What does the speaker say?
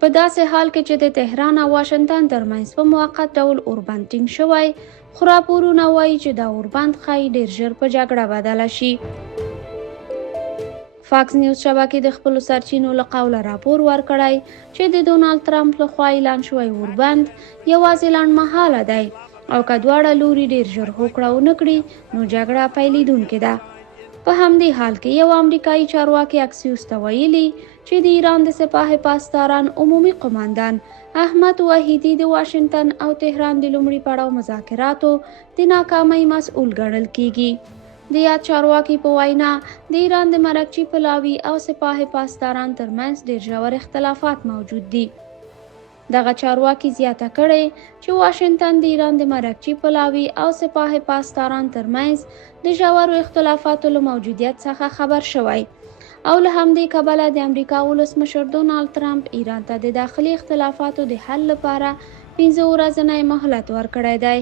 په داسې حال کې چې د تهران او واشنگټن ترمنځ په موقت ډول اوربند ټینګ شوی، خو راپورونه وایي چې دا اوربند ښایي ډېر ژر په جګړه بدله شي. فاکس نیوز شبکې د خپلو سرچینو له قوله راپور ورکړی چې د ډونالډ ټرمپ لخوا اعلان شوی اوربند یوازې لنډمهاله دی او که دواړه لوري ډېر ژر هوکړه ونه کړي نو جګړه پیلېدونکې ده. په همدې حال کې یو امریکایي چارواکي اکسیوس ته ویلي چې د ایران د سپاه پاسداران عمومي قومندان احمد وحیدي د واشنگټن او تهران د لومړي پړاو مذاکراتو د ناکامۍ مسوول ګڼل کیږي. د یاد چارواکي په وینا د ایران د مرکچي پلاوي او سپاه پاسداران ترمنځ ډېر ژور اختلافات موجود دي. دغه چارواکي زیاته کړې چې واشنگټن د ایران د مرکچي پلاوي او سپاه پاسداران ترمنځ د ژورو اختلافاتو له موجودیت څخه خبر شوی او له همدې کبله د امریکا ولسمشر ډونالډ ټرمپ ایران ته د داخلي اختلافاتو د حل لپاره 15 ورځنی مهلت ورکړی دی.